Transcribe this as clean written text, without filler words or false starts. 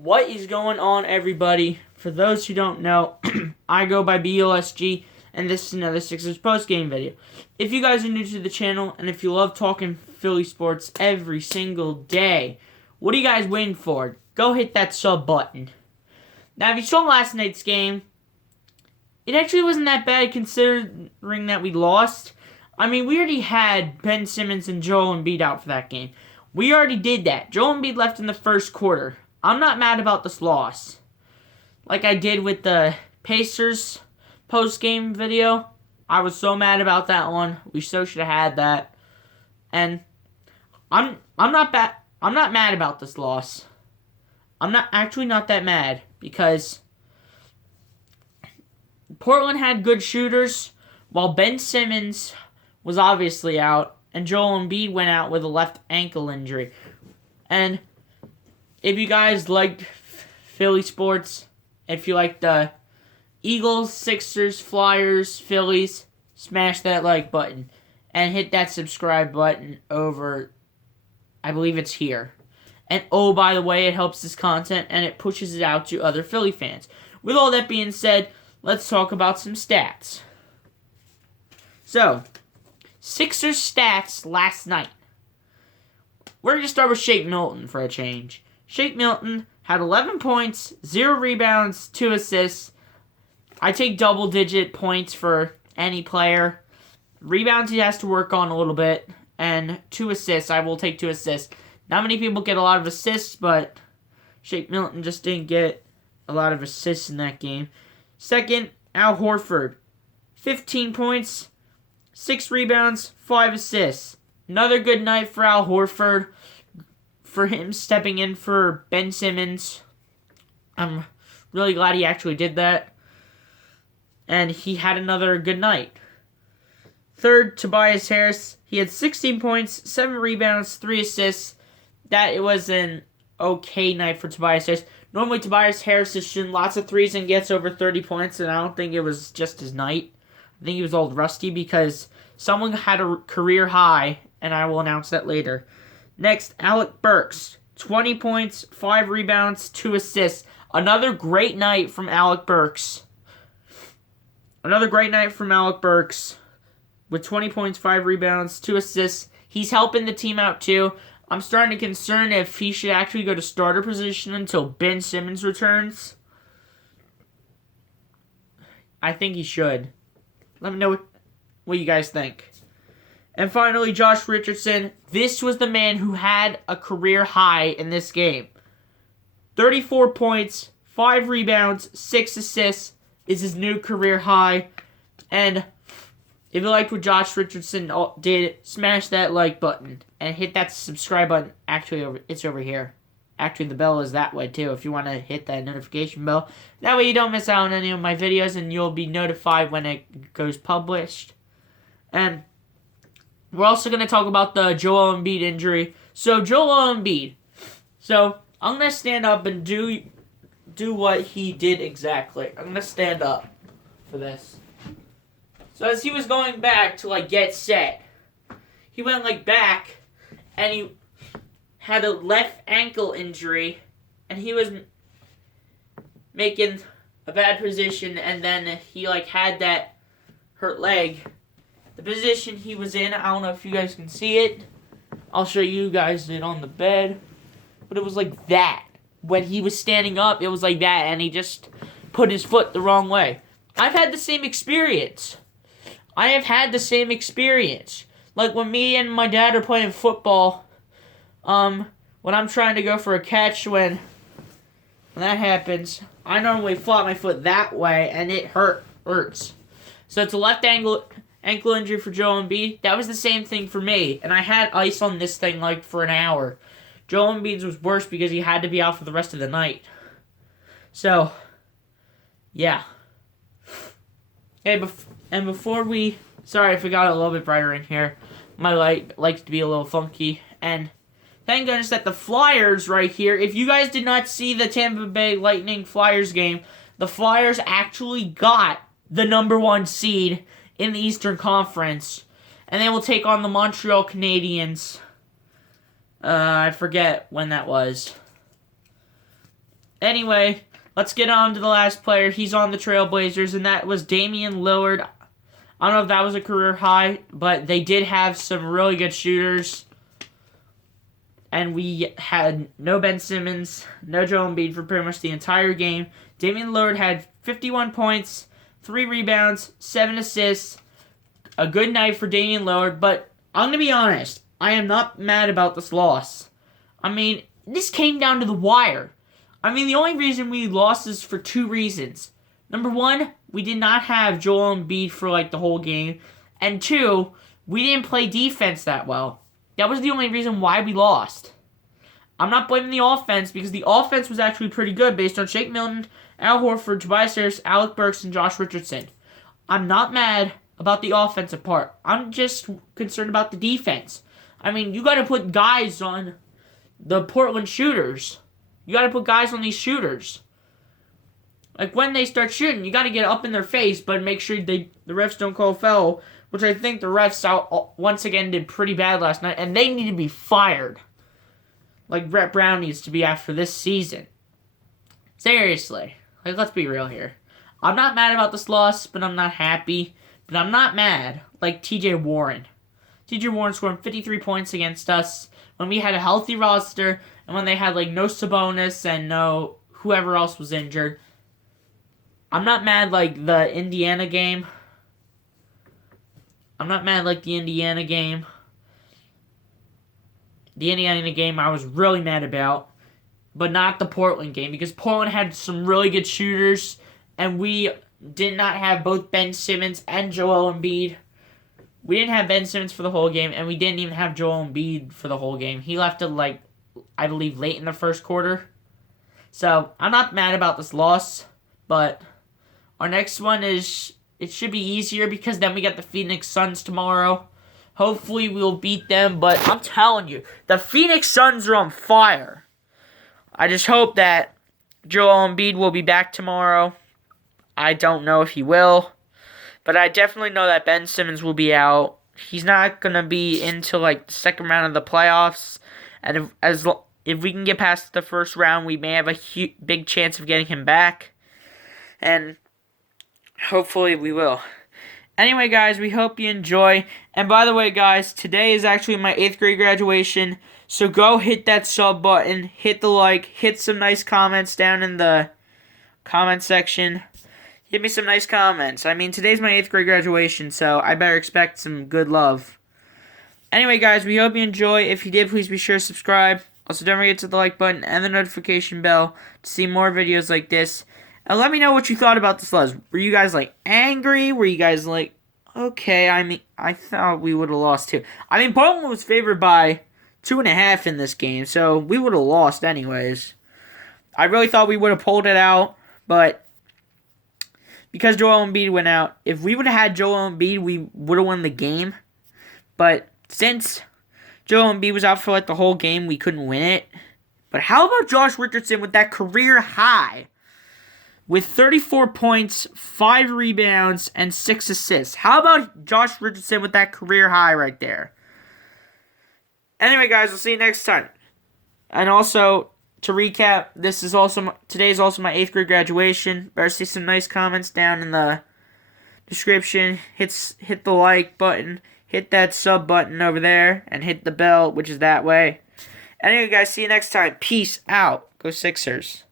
What is going on, everybody? For those who don't know, I go by BOSG, and this is another Sixers post-game video. If you guys are new to the channel, and if you love talking Philly sports every single day, what are you guys waiting for? Go hit that sub button. Now, if you saw last night's game, it actually wasn't that bad considering that we lost. I mean, we already had Ben Simmons and Joel Embiid out for that game. We already did that. Joel Embiid left in the first quarter. I'm not mad about this loss. Like I did with the Pacers post-game video. I was so mad about that one. We so should have had that. And I'm not mad about this loss. I'm not that mad because Portland had good shooters while Ben Simmons was obviously out and Joel Embiid went out with a left ankle injury. And if you guys liked Philly sports, if you like the Eagles, Sixers, Flyers, Phillies, smash that like button and hit that subscribe button over, I believe it's here. And oh, by the way, it helps this content and it pushes it out to other Philly fans. With all that being said, let's talk about some stats. So, Sixers stats last night. We're going to start with Shake Milton for a change. Shake Milton had 11 points, 0 rebounds, 2 assists. I take double-digit points for any player. Rebounds he has to work on a little bit. And 2 assists, I will take 2 assists. Not many people get a lot of assists, but Shake Milton just didn't get a lot of assists in that game. Second, Al Horford. 15 points, 6 rebounds, 5 assists. Another good night for Al Horford. For him stepping in for Ben Simmons. I'm really glad he actually did that. And he had another good night. Third, Tobias Harris. He had 16 points, 7 rebounds, 3 assists. That was an okay night for Tobias Harris. Normally, Tobias Harris is shooting lots of threes and gets over 30 points, and I don't think it was just his night. I think he was old rusty because someone had a career high, and I will announce that later. Next, Alec Burks. 20 points, 5 rebounds, 2 assists. Another great night from Alec Burks. With 20 points, 5 rebounds, 2 assists. He's helping the team out too. I'm starting to concern if he should actually go to starter position until Ben Simmons returns. I think he should. Let me know what you guys think. And finally, Josh Richardson. This was the man who had a career high in this game. 34 points, 5 rebounds, 6 assists is his new career high. And if you liked what Josh Richardson did, smash that like button and hit that subscribe button. Actually, it's over here. Actually, the bell is that way too if you want to hit that notification bell. That way you don't miss out on any of my videos and you'll be notified when it goes published. And we're also going to talk about the Joel Embiid injury. So, Joel Embiid. So, I'm going to stand up and do what he did exactly. I'm going to stand up for this. So, as he was going back to, get set, he went, back, and he had a left ankle injury, and he was making a bad position, and then he, had that hurt leg. The position he was in, I don't know if you guys can see it. I'll show you guys it on the bed. But it was like that. When he was standing up, it was like that. And he just put his foot the wrong way. I've had the same experience. Like when me and my dad are playing football. When I'm trying to go for a catch, when that happens, I normally flop my foot that way. And it hurts. So it's a left ankle injury for Joel Embiid. That was the same thing for me. And I had ice on this thing for an hour. Joel Embiid's was worse because he had to be out for the rest of the night. So, yeah. Hey, before we... Sorry if it got a little bit brighter in here. My light likes to be a little funky. And thank goodness that the Flyers right here... If you guys did not see the Tampa Bay Lightning Flyers game, the Flyers actually got the #1 seed in the Eastern Conference. And they will take on the Montreal Canadiens. I forget when that was. Anyway, let's get on to the last player. He's on the Trailblazers, and that was Damian Lillard. I don't know if that was a career high, but they did have some really good shooters. And we had no Ben Simmons, no Joel Embiid for pretty much the entire game. Damian Lillard had 51 points, 3 rebounds, 7 assists. A good night for Damian Lillard, but I'm going to be honest. I am not mad about this loss. I mean, this came down to the wire. I mean, the only reason we lost is for 2 reasons. Number 1, we did not have Joel Embiid for like the whole game. And 2, we didn't play defense that well. That was the only reason why we lost. I'm not blaming the offense because the offense was actually pretty good based on Shake Milton, Al Horford, Tobias Harris, Alec Burks, and Josh Richardson. I'm not mad about the offensive part. I'm just concerned about the defense. I mean, you got to put guys on the Portland shooters. You got to put guys on these shooters. Like, when they start shooting, you got to get up in their face, but make sure the refs don't call foul, which I think the refs once again did pretty bad last night, and they need to be fired. Like Brett Brown needs to be after this season. Seriously. Like, let's be real here. I'm not mad about this loss, but I'm not happy. But I'm not mad like TJ Warren. TJ Warren scored 53 points against us when we had a healthy roster and when they had like no Sabonis and no whoever else was injured. I'm not mad like the Indiana game. I'm not mad like the Indiana game. The Indiana game I was really mad about, but not the Portland game because Portland had some really good shooters and we did not have both Ben Simmons and Joel Embiid. We didn't have Ben Simmons for the whole game, and we didn't even have Joel Embiid for the whole game. He left it, like, I believe, late in the first quarter. So, I'm not mad about this loss, but our next one is, it should be easier because then we got the Phoenix Suns tomorrow. Hopefully, we'll beat them, but I'm telling you, the Phoenix Suns are on fire. I just hope that Joel Embiid will be back tomorrow. I don't know if he will, but I definitely know that Ben Simmons will be out. He's not going to be into like the second round of the playoffs, and if we can get past the first round, we may have a big chance of getting him back, and hopefully we will. Anyway, guys, we hope you enjoy, and by the way, guys, today is actually my 8th grade graduation, so go hit that sub button, hit the like, hit some nice comments down in the comment section. Give me some nice comments. I mean, today's my 8th grade graduation, so I better expect some good love. Anyway, guys, we hope you enjoy. If you did, please be sure to subscribe. Also, don't forget to hit the like button and the notification bell to see more videos like this. And let me know what you thought about this loss. Were you guys, like, angry? Were you guys, like, okay, I mean, I thought we would have lost too. I mean, Portland was favored by 2.5 in this game, so we would have lost anyways. I really thought we would have pulled it out, but because Joel Embiid went out, if we would have had Joel Embiid, we would have won the game. But since Joel Embiid was out for like the whole game, we couldn't win it. But how about Josh Richardson with that career high? With 34 points, 5 rebounds, and 6 assists. How about Josh Richardson with that career high right there? Anyway, guys, we'll see you next time. And also, to recap, today is also my 8th grade graduation. Better see some nice comments down in the description. Hit the like button, hit that sub button over there, and hit the bell, which is that way. Anyway, guys, see you next time. Peace out. Go Sixers.